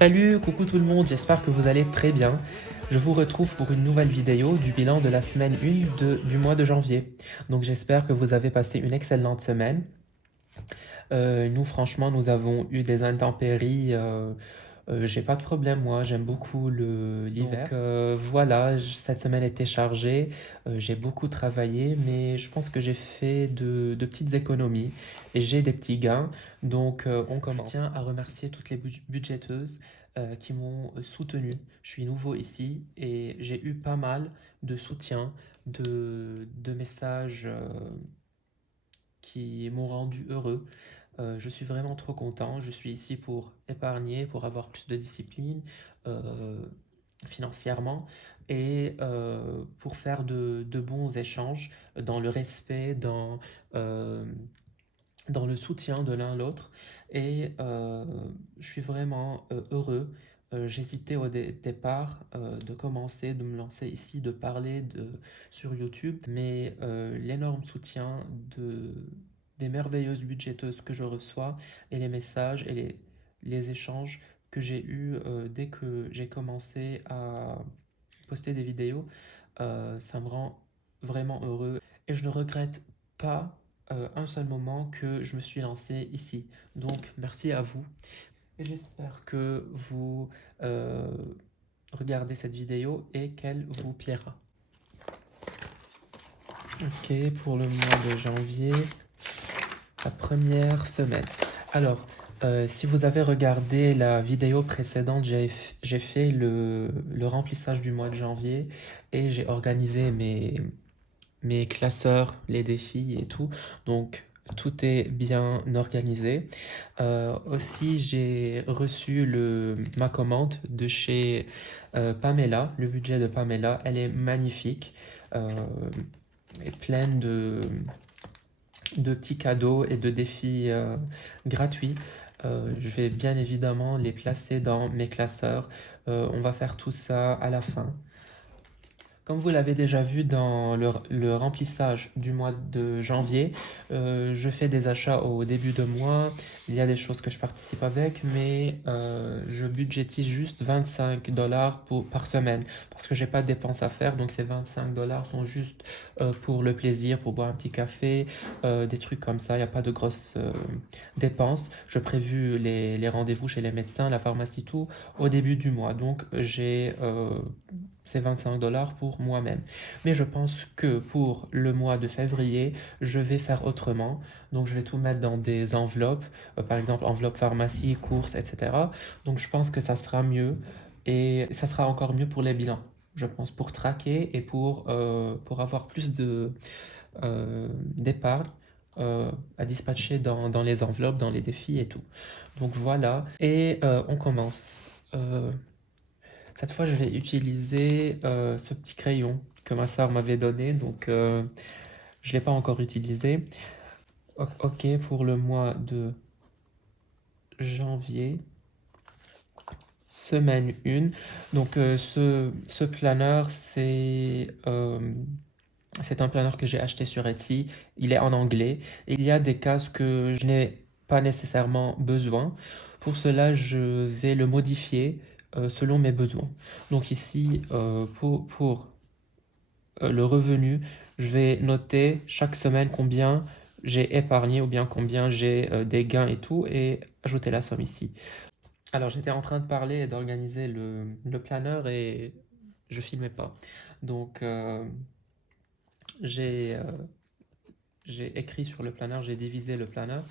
Salut, coucou tout le monde, j'espère que vous allez très bien. Je vous retrouve pour une nouvelle vidéo du bilan de la semaine 1 du mois de janvier. Donc j'espère que vous avez passé une excellente semaine. Nous, franchement, nous avons eu des intempéries. J'ai pas de problème, moi, j'aime beaucoup l'hiver. Donc voilà, cette semaine était chargée. J'ai beaucoup travaillé, mais je pense que j'ai fait de petites économies et j'ai des petits gains. Donc on commence. Je tiens à remercier toutes les budgéteuses qui m'ont soutenu. Je suis nouveau ici et j'ai eu pas mal de soutien, de messages qui m'ont rendu heureux. Je suis vraiment trop content. Je suis ici pour épargner, pour avoir plus de discipline euh, financièrement et pour faire de bons échanges dans le respect, euh, dans le soutien de l'un l'autre. Et je suis vraiment heureux. J'hésitais au départ de commencer, de me lancer ici, de parler sur YouTube, mais l'énorme soutien des merveilleuses budgéteuses que je reçois et les messages et les échanges que j'ai eus dès que j'ai commencé à poster des vidéos, ça me rend vraiment heureux et je ne regrette pas un seul moment que je me suis lancé ici. Donc merci à vous et j'espère que vous euh, regardez cette vidéo et qu'elle vous plaira. Ok, pour le mois de janvier, la première semaine. Alors, si vous avez regardé la vidéo précédente, j'ai fait le remplissage du mois de janvier et j'ai organisé mes classeurs, les défis et tout. Donc, tout est bien organisé. Aussi, j'ai reçu ma commande de chez Pamela, le budget de Pamela. Elle est magnifique et pleine de petits cadeaux et de défis gratuits. Je vais bien évidemment les placer dans mes classeurs. On va faire tout ça à la fin. Comme vous l'avez déjà vu dans le remplissage du mois de janvier, je fais des achats au début de mois. Il y a des choses que je participe avec, mais je budgétise juste 25 dollars par semaine parce que j'ai pas de dépenses à faire. Donc ces 25 dollars sont juste pour le plaisir, pour boire un petit café, des trucs comme ça. Il n'y a pas de grosses dépenses. Je prévu les rendez-vous chez les médecins, la pharmacie, tout au début du mois. Donc j'ai ces 25 dollars pour moi-même. Mais je pense que pour le mois de février, je vais faire autrement. Donc je vais tout mettre dans des enveloppes, par exemple enveloppe pharmacie, courses, etc. Donc je pense que ça sera mieux et ça sera encore mieux pour les bilans. Je pense pour traquer et pour avoir plus d'épargne à dispatcher dans les enveloppes, dans les défis et tout. Donc voilà, et on commence. Euh, cette fois, je vais utiliser ce petit crayon que ma soeur m'avait donné, donc je ne l'ai pas encore utilisé. Ok, pour le mois de janvier, semaine 1. Donc ce planeur, c'est un planeur que j'ai acheté sur Etsy. Il est en anglais. Il y a des cases que je n'ai pas nécessairement besoin. Pour cela, je vais le modifier selon mes besoins. Donc ici, pour le revenu, je vais noter chaque semaine combien j'ai épargné ou bien combien j'ai des gains et tout et ajouter la somme ici. Alors j'étais en train de parler et d'organiser le planeur et je filmais pas. Donc j'ai euh, j'ai écrit sur le planeur, j'ai divisé le planeur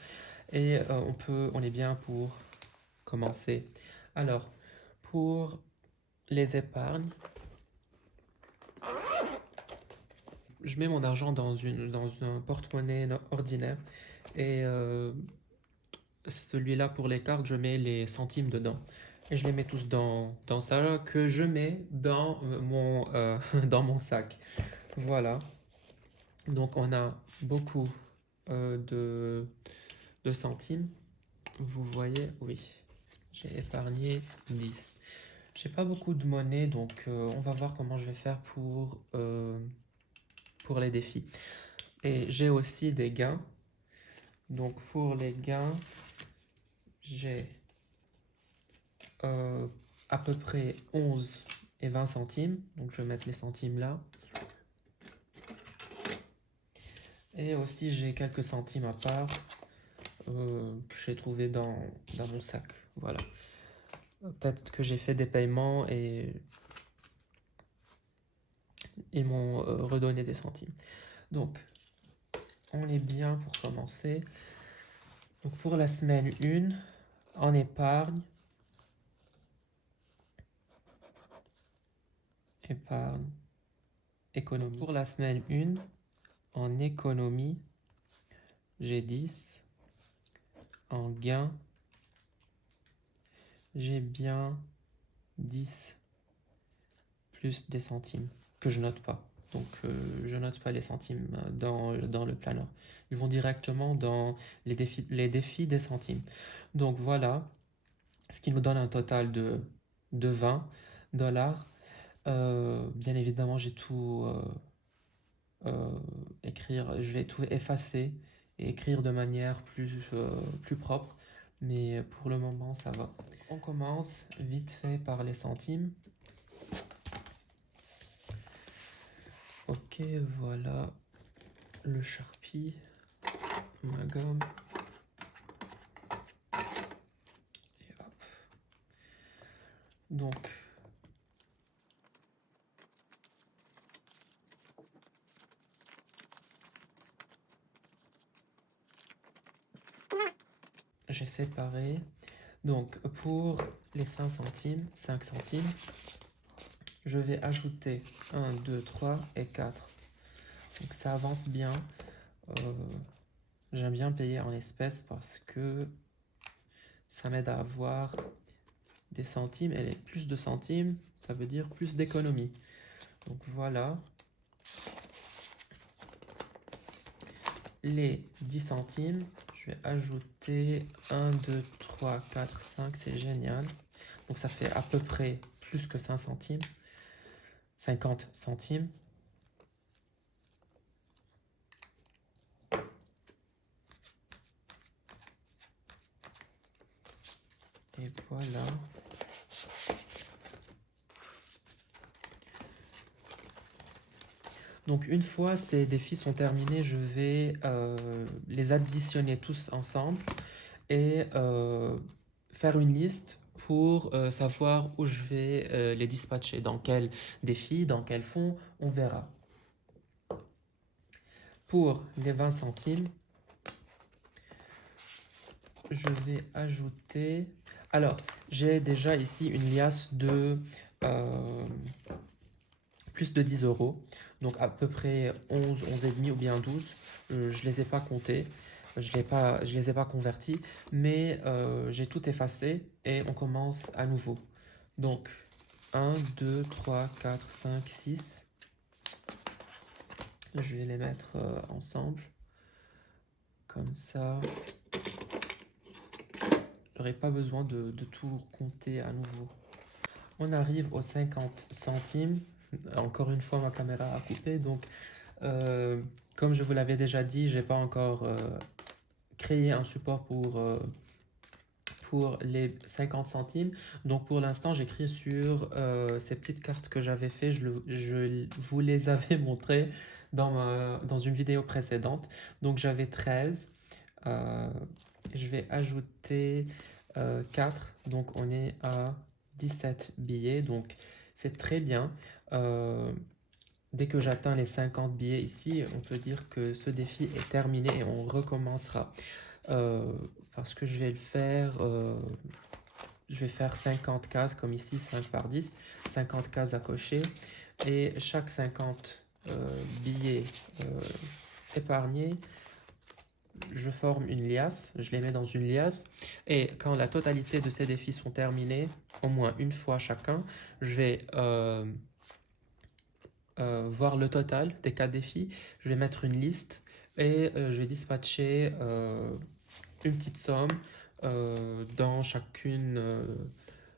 et on est bien pour commencer. Alors pour les épargnes, je mets mon argent dans un porte-monnaie ordinaire et celui-là pour les cartes, je mets les centimes dedans. Et je les mets tous dans ça que je mets dans dans mon sac. Voilà. Donc on a beaucoup de centimes. Vous voyez, oui. J'ai épargné 10. J'ai pas beaucoup de monnaie, donc on va voir comment je vais faire pour les défis. Et j'ai aussi des gains. Donc pour les gains, j'ai euh, à peu près 11 et 20 centimes. Donc je vais mettre les centimes là. Et aussi j'ai quelques centimes à part que j'ai trouvé dans mon sac. Voilà. Peut-être que j'ai fait des paiements et ils m'ont redonné des centimes. Donc on est bien pour commencer. Donc pour la semaine 1, en épargne, économie. Pour la semaine 1, en économie, j'ai 10. En gain, j'ai bien 10 plus des centimes que je note pas. Donc je note pas les centimes dans le planeur. Ils vont directement dans les défis des centimes. Donc voilà, ce qui nous donne un total de 20 dollars. Bien évidemment, j'ai tout écrire, je vais tout effacer et écrire de manière plus propre, mais pour le moment ça va. On commence vite fait par les centimes. Ok, voilà le Sharpie, ma gomme. Et hop. Donc, j'ai séparé. Donc, pour les 5 centimes, je vais ajouter 1, 2, 3 et 4. Donc, ça avance bien. J'aime bien payer en espèces parce que ça m'aide à avoir des centimes. Et les plus de centimes, ça veut dire plus d'économie. Donc, voilà. Les 10 centimes, je vais ajouter 1, 2, 3, 4, 5, c'est génial. Donc ça fait à peu près plus que 5 centimes, 50 centimes. Et voilà. Donc une fois ces défis sont terminés, je vais les additionner tous ensemble et faire une liste pour savoir où je vais les dispatcher, dans quel défi, dans quel fonds, on verra. Pour les 20 centimes, je vais ajouter... Alors, j'ai déjà ici une liasse de plus de 10 euros, donc à peu près 11, 11,5 ou bien 12. Je ne les ai pas comptés, je les ai pas convertis, mais j'ai tout effacé et on commence à nouveau. Donc 1, 2, 3, 4, 5, 6. Je vais les mettre ensemble, comme ça. J'aurais pas besoin de tout compter à nouveau. On arrive aux 50 centimes. Encore une fois, ma caméra a coupé, donc comme je vous l'avais déjà dit, j'ai pas encore créé un support pour les 50 centimes. Donc pour l'instant, j'écris sur ces petites cartes que j'avais fait. Je vous les avais montrées dans une vidéo précédente. Donc j'avais 13. Je vais ajouter 4. Donc on est à 17 billets. Donc c'est très bien. Dès que j'atteins les 50 billets ici, on peut dire que ce défi est terminé et on recommencera. Parce que je vais le faire, je vais faire 50 cases comme ici, 5 par 10, 50 cases à cocher. Et chaque 50 billets épargnés, je forme une liasse, je les mets dans une liasse. Et quand la totalité de ces défis sont terminés, au moins une fois chacun, je vais... voir le total des 4 défis, je vais mettre une liste et je vais dispatcher une petite somme dans chacune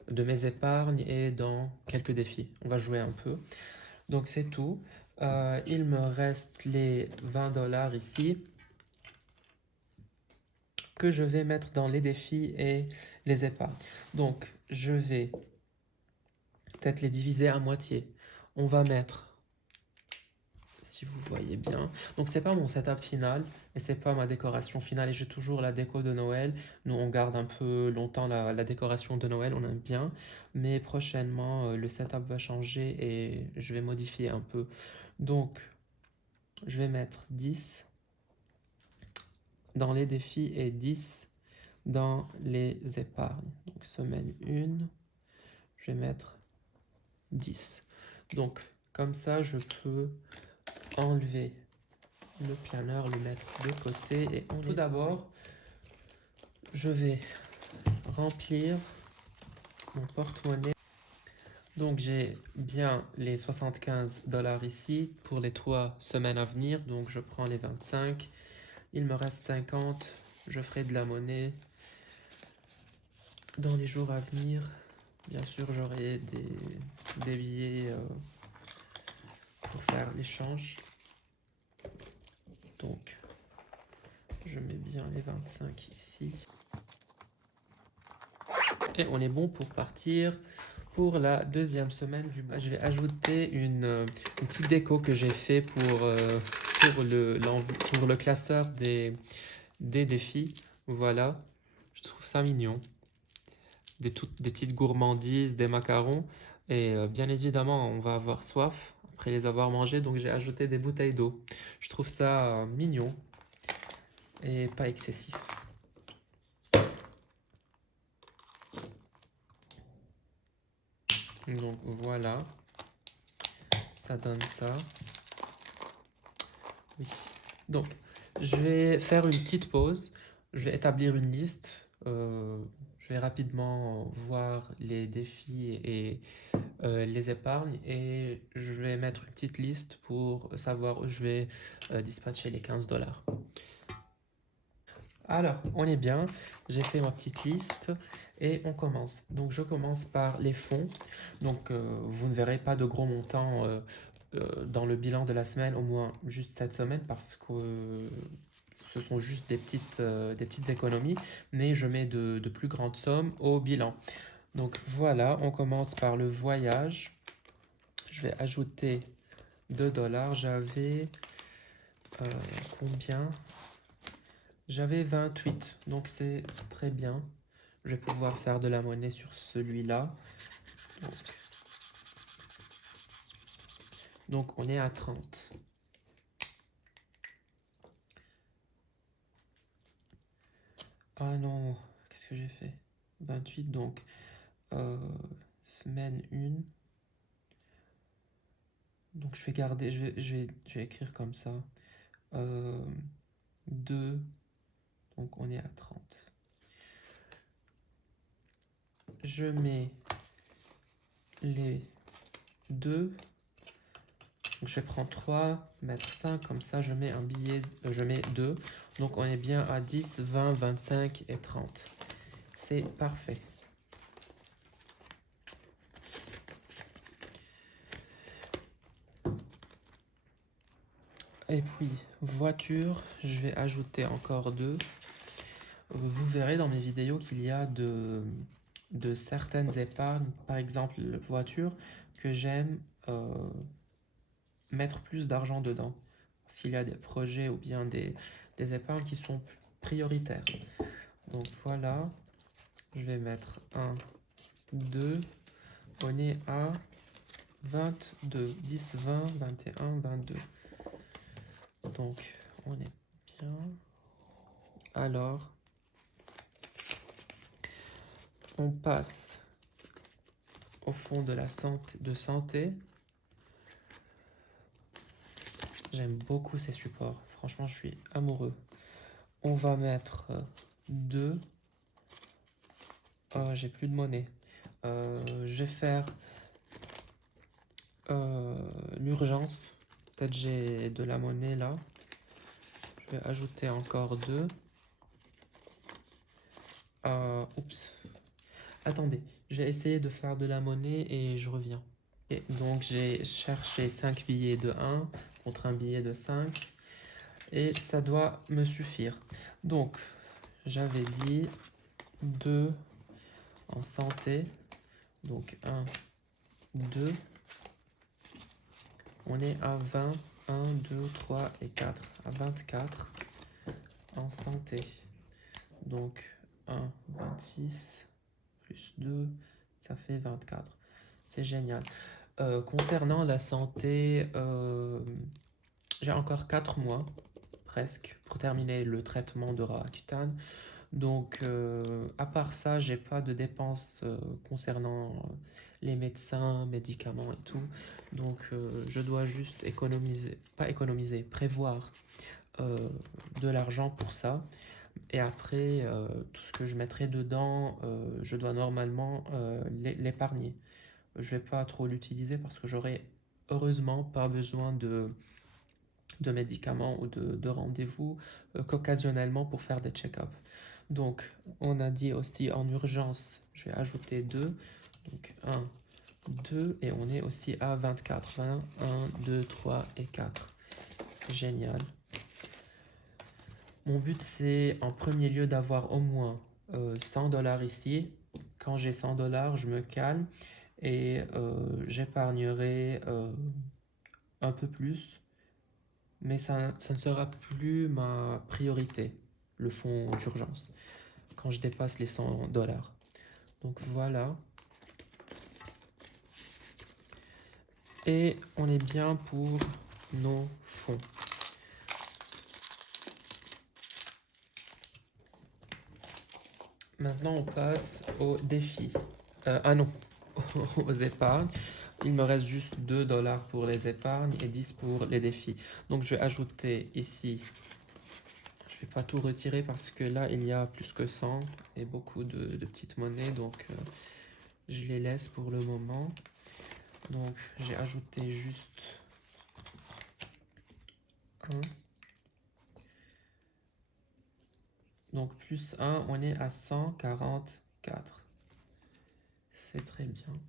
de mes épargnes et dans quelques défis. On va jouer un peu. Donc c'est tout. Il me reste les 20 dollars ici que je vais mettre dans les défis et les épargnes. Donc, je vais peut-être les diviser à moitié. On va mettre, si vous voyez bien, donc c'est pas mon setup final et c'est pas ma décoration finale et j'ai toujours la déco de Noël. Nous on garde un peu longtemps la décoration de Noël, on aime bien, mais prochainement le setup va changer et je vais modifier un peu. Donc je vais mettre 10 dans les défis et 10 dans les épargnes. Donc semaine 1, je vais mettre 10. Donc comme ça je peux enlever le planeur, le mettre de côté et tout d'abord je vais remplir mon porte-monnaie. Donc j'ai bien les 75 $ ici pour les 3 semaines à venir, donc je prends les 25, il me reste 50, je ferai de la monnaie dans les jours à venir. Bien sûr j'aurai des billets pour faire l'échange, donc je mets bien les 25 ici. Et on est bon pour partir pour la deuxième semaine du mois. Je vais ajouter une petite déco que j'ai fait pour le classeur des défis. Voilà, je trouve ça mignon. Des petites gourmandises, des macarons. Et bien évidemment, on va avoir soif après les avoir mangés. Donc j'ai ajouté des bouteilles d'eau. Je trouve ça mignon et pas excessif. Donc voilà, ça donne ça. Oui. Donc, je vais faire une petite pause. Je vais établir une liste. Je vais rapidement voir les défis et les épargnes. Et je vais mettre une petite liste pour savoir où je vais dispatcher les 15 $. Alors, on est bien. J'ai fait ma petite liste et on commence. Donc, je commence par les fonds. Donc, vous ne verrez pas de gros montants dans le bilan de la semaine, au moins juste cette semaine, parce que ce sont juste des petites économies, mais je mets de plus grandes sommes au bilan. Donc voilà, on commence par le voyage. Je vais ajouter 2 $. J'avais combien? J'avais 28, donc c'est très bien. Je vais pouvoir faire de la monnaie sur celui-là. Donc on est à 30. Ah non, qu'est-ce que j'ai fait? 28, donc semaine 1. Donc je vais garder, je vais écrire comme ça. 2, donc on est à 30. Je mets les 2. Donc je vais prendre 3, mettre 5, comme ça je mets un billet, je mets 2. Donc on est bien à 10, 20, 25 et 30. C'est parfait. Et puis, voiture, je vais ajouter encore 2. Vous verrez dans mes vidéos qu'il y a de certaines épargnes, par exemple voiture, que j'aime mettre plus d'argent dedans. Parce qu'il y a des projets ou bien des épargnes qui sont prioritaires. Donc voilà, je vais mettre 1, 2, on est à 22, 10, 20, 21, 22. Donc on est bien. Alors, on passe au fond de la santé. J'aime beaucoup ces supports. Franchement, je suis amoureux. On va mettre 2. Oh, j'ai plus de monnaie. Je vais faire l'urgence. Peut-être j'ai de la monnaie là. Je vais ajouter encore 2. Oups. Attendez, je vais essayer de faire de la monnaie et je reviens. Et donc j'ai cherché 5 billets de 1 contre un billet de 5. Et ça doit me suffire. Donc, j'avais dit 2 en santé. Donc 1, 2. On est à 20. 1, 2, 3 et 4. À 24 en santé. Donc 1, 26 plus 2, ça fait 24. C'est génial. Concernant la santé, j'ai encore 4 mois presque pour terminer le traitement de Roaccutane. Donc, à part ça, j'ai pas de dépenses concernant les médecins, médicaments et tout. Donc, je dois juste économiser, pas économiser, prévoir euh, de l'argent pour ça. Et après, tout ce que je mettrai dedans, je dois normalement l'épargner. Je vais pas trop l'utiliser parce que j'aurai heureusement pas besoin de médicaments ou de rendez-vous qu'occasionnellement pour faire des check-ups. Donc, on a dit aussi en urgence, je vais ajouter 2. Donc, 1, 2, et on est aussi à 24. 20, 1, 2, 3 et 4. C'est génial. Mon but, c'est en premier lieu d'avoir au moins 100 dollars ici. Quand j'ai 100 dollars, je me calme et j'épargnerai un peu plus, mais ça ne sera plus ma priorité, le fonds d'urgence, quand je dépasse les 100 dollars. Donc voilà. Et on est bien pour nos fonds. Maintenant, on passe aux défis. Ah non, aux épargnes. Il me reste juste 2 dollars pour les épargnes et 10 pour les défis. Donc je vais ajouter ici, je vais pas tout retirer parce que là il y a plus que 100 et beaucoup de petites monnaies, donc je les laisse pour le moment. Donc j'ai ajouté juste 1. Donc plus 1, on est à 144. C'est très bien.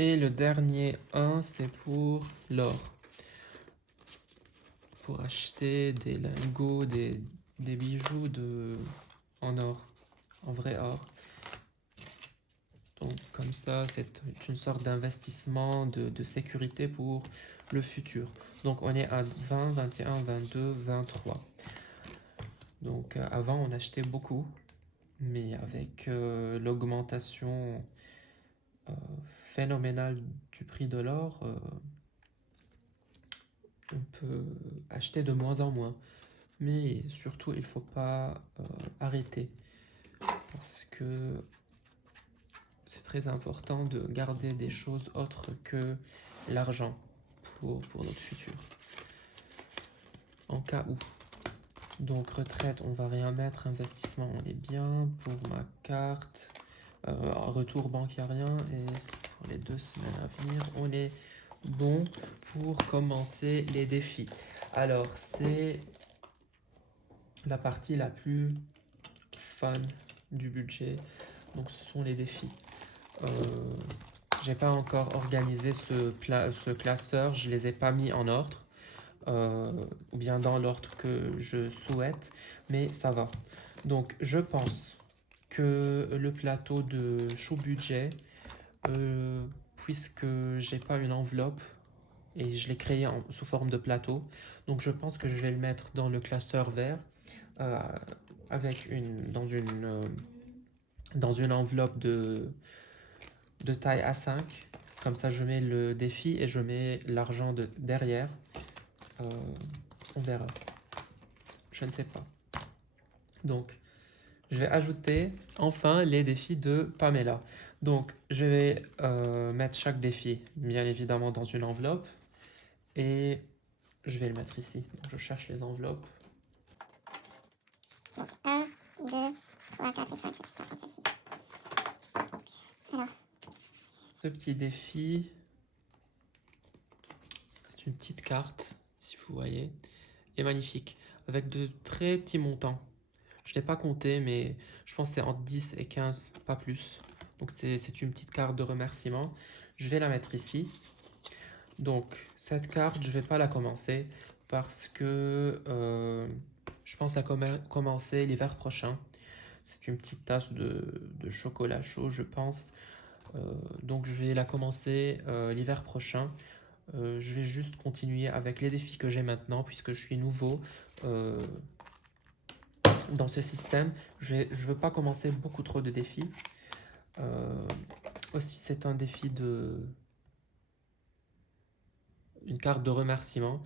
Et le dernier 1, c'est pour l'or. Pour acheter des lingots, des bijoux en or, en vrai or. Donc comme ça, c'est une sorte d'investissement de sécurité pour le futur. Donc on est à 20, 21, 22, 23. Donc avant, on achetait beaucoup, mais avec l'augmentation phénoménale du prix de l'or, on peut acheter de moins en moins. Mais surtout, il ne faut pas arrêter parce que c'est très important de garder des choses autres que l'argent pour notre futur. En cas où. Donc retraite, on va rien mettre. Investissement, on est bien. Pour ma carte, retour bancaire, rien. Et pour les 2 semaines à venir, on est bon pour commencer les défis. Alors, c'est la partie la plus fun du budget. Donc, ce sont les défis. J'ai pas encore organisé ce classeur, je les ai pas mis en ordre, ou bien dans l'ordre que je souhaite, mais ça va. Donc je pense que le plateau de chou budget, puisque j'ai pas une enveloppe et je l'ai créé sous forme de plateau, donc je pense que je vais le mettre dans le classeur vert, euh, avec dans une enveloppe de taille A5. Comme ça, je mets le défi et je mets l'argent derrière. On verra. Je ne sais pas. Donc, je vais ajouter enfin les défis de Pamela. Donc, je vais mettre chaque défi, bien évidemment, dans une enveloppe. Et je vais le mettre ici. Donc, je cherche les enveloppes. Donc, 1, 2, 3, 4 et 5. Alors, ce petit défi, c'est une petite carte, si vous voyez, est magnifique, avec de très petits montants. Je n'ai pas compté, mais je pense que c'est entre 10 et 15, pas plus. Donc c'est une petite carte de remerciement. Je vais la mettre ici. Donc, cette carte, je vais pas la commencer parce que je pense à commencer l'hiver prochain. C'est une petite tasse de chocolat chaud, je pense. Donc, je vais la commencer l'hiver prochain. Je vais juste continuer avec les défis que j'ai maintenant puisque je suis nouveau dans ce système. Je veux pas commencer beaucoup trop de défis. Aussi, c'est un défi une carte de remerciement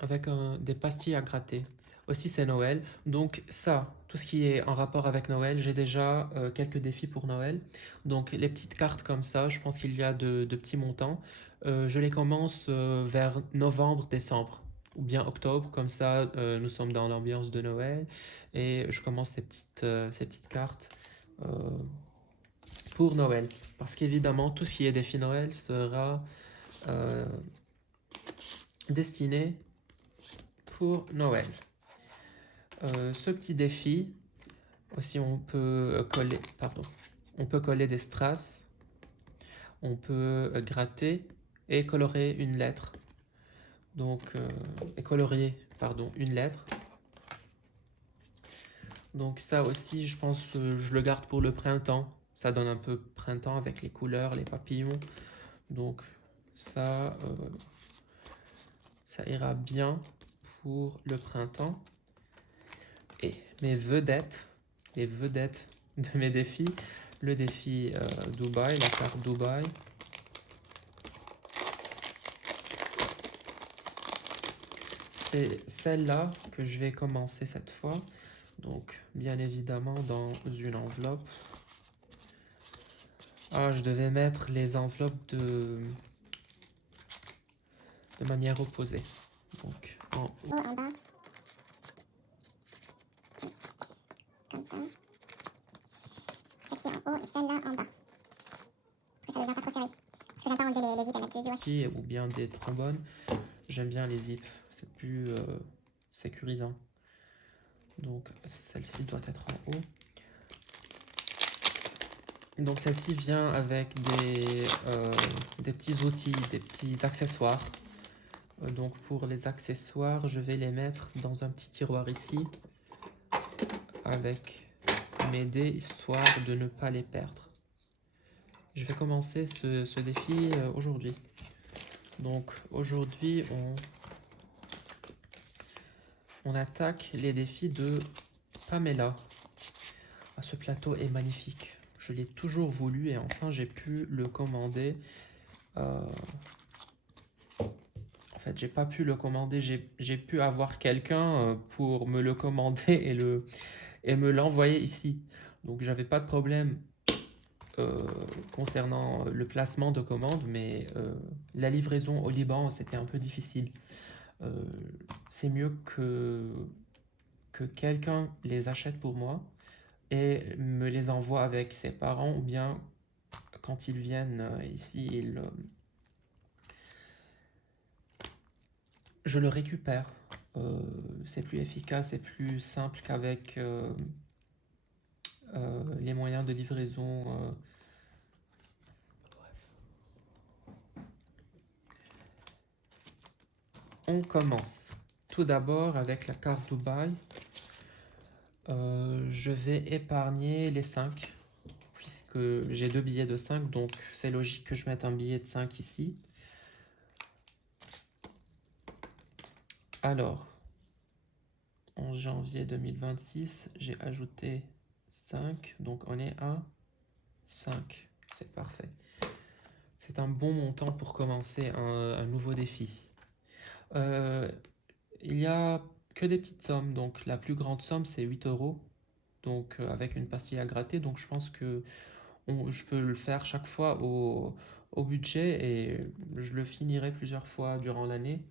avec des pastilles à gratter. Aussi, c'est Noël. Donc ça, tout ce qui est en rapport avec Noël, j'ai déjà quelques défis pour Noël. Donc les petites cartes comme ça, je pense qu'il y a de petits montants. Je les commence vers novembre, décembre ou bien octobre. Comme ça, nous sommes dans l'ambiance de Noël. Et je commence ces petites cartes pour Noël. Parce qu'évidemment, tout ce qui est défi Noël sera euh, destiné pour Noël. Ce petit défi, aussi on peut coller des strass, on peut gratter et colorer une lettre. Donc, et colorier, pardon, une lettre. Donc ça aussi, je pense, je le garde pour le printemps. Ça donne un peu printemps avec les couleurs, les papillons. Donc ça, ça ira bien pour le printemps. Et mes vedettes, les vedettes de mes défis, le défi Dubaï, la carte Dubaï. C'est celle-là que je vais commencer cette fois. Donc, bien évidemment, dans une enveloppe. Ah, je devais mettre les enveloppes de manière opposée. Donc, en haut, En bas. Comme ça. Celle-ci en haut et celle-là en bas. Après, ça devient pas trop serré. Parce que j'aime pas enlever les zips et mettre du washi. ici, ou bien des trombones. J'aime bien les zips. C'est plus sécurisant. Donc, celle-ci doit être en haut. Donc, celle-ci vient avec des petits outils, des petits accessoires. Donc, pour les accessoires, je vais les mettre dans un petit tiroir ici. Avec mes dés, histoire de ne pas les perdre. Je vais commencer ce défi aujourd'hui. Donc, aujourd'hui, on attaque les défis de Pamela. Ah, ce plateau est magnifique. Je l'ai toujours voulu et enfin j'ai pu le commander. En fait, j'ai pas pu le commander. J'ai pu avoir quelqu'un pour me le commander et me l'envoyer ici. Donc j'avais pas de problème concernant le placement de commande, mais la livraison au Liban, c'était un peu difficile. C'est mieux que quelqu'un les achète pour moi et me les envoie avec ses parents, ou bien quand ils viennent ici, je le récupère. C'est plus efficace et plus simple qu'avec les moyens de livraison. On commence tout d'abord avec la carte Dubaï. Je vais épargner les 5 puisque j'ai 2 billets de 5, donc c'est logique que je mette un billet de 5 ici. Alors, en janvier 2026, j'ai ajouté 5, donc on est à 5. C'est parfait. C'est un bon montant pour commencer un nouveau défi. Il y a que des petites sommes, donc la plus grande somme c'est 8 euros, donc avec une pastille à gratter, donc je pense que je peux le faire chaque fois au budget et je le finirai plusieurs fois durant l'année.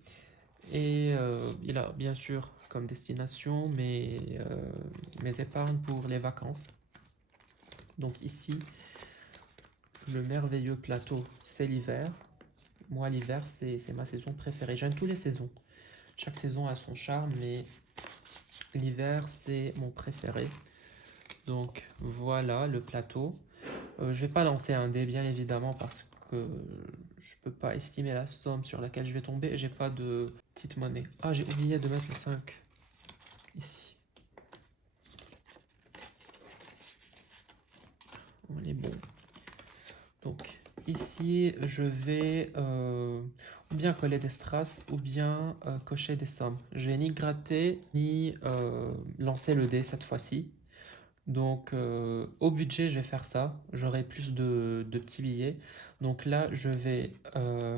Et il a bien sûr comme destination mes épargnes pour les vacances. Donc ici, le merveilleux plateau, c'est l'hiver. Moi, l'hiver, c'est ma saison préférée. J'aime toutes les saisons. Chaque saison a son charme, mais l'hiver, c'est mon préféré. Donc voilà le plateau. Je vais pas lancer un dé, bien évidemment, parce je peux pas estimer la somme sur laquelle je vais tomber et j'ai pas de petite monnaie. Ah, j'ai oublié de mettre les 5 ici. On est bon. Donc ici, je vais ou bien coller des strass ou bien cocher des sommes. Je vais ni gratter ni lancer le dé cette fois-ci. Donc au budget, je vais faire ça. J'aurai plus de petits billets. Donc là, je vais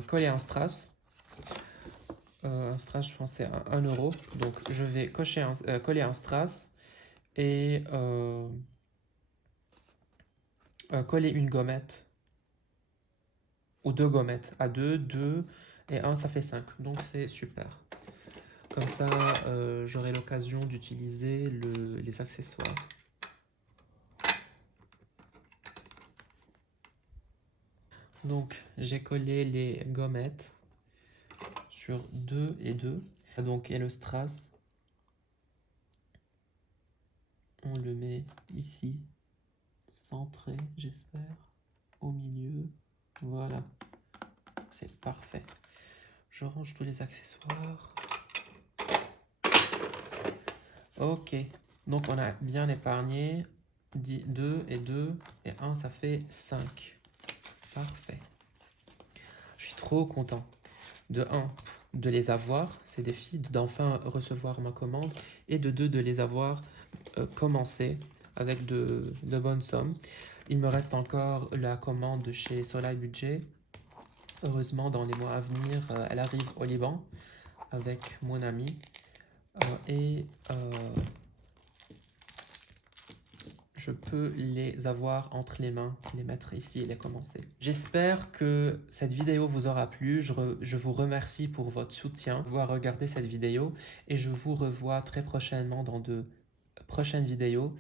coller un strass. Un strass, je pense c'est 1 euro. Donc je vais coller un strass et coller une gommette ou 2 gommettes. À 2, 2 et 1, ça fait 5. Donc c'est super. Comme ça, j'aurai l'occasion d'utiliser les accessoires. Donc j'ai collé les gommettes sur 2 et 2. Donc et le strass, on le met ici, centré j'espère, au milieu. Voilà, c'est parfait. Je range tous les accessoires. Ok, donc on a bien épargné 2 et 2 et 1, ça fait 5. Parfait. Je suis trop content. De 1, de les avoir, ces défis, d'enfin recevoir ma commande. Et de 2, de les avoir commencé avec de bonnes sommes. Il me reste encore la commande de chez Soleil Budget. Heureusement, dans les mois à venir, elle arrive au Liban avec mon ami. Je peux les avoir entre les mains, les mettre ici et les commencer. J'espère que cette vidéo vous aura plu. Je vous remercie pour votre soutien, d'avoir regardé cette vidéo et je vous revois très prochainement dans de prochaines vidéos.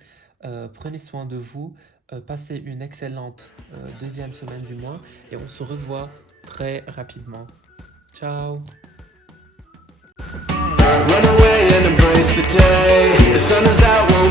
Prenez soin de vous, passez une excellente deuxième semaine du mois et on se revoit très rapidement. Ciao! Run away and embrace the day.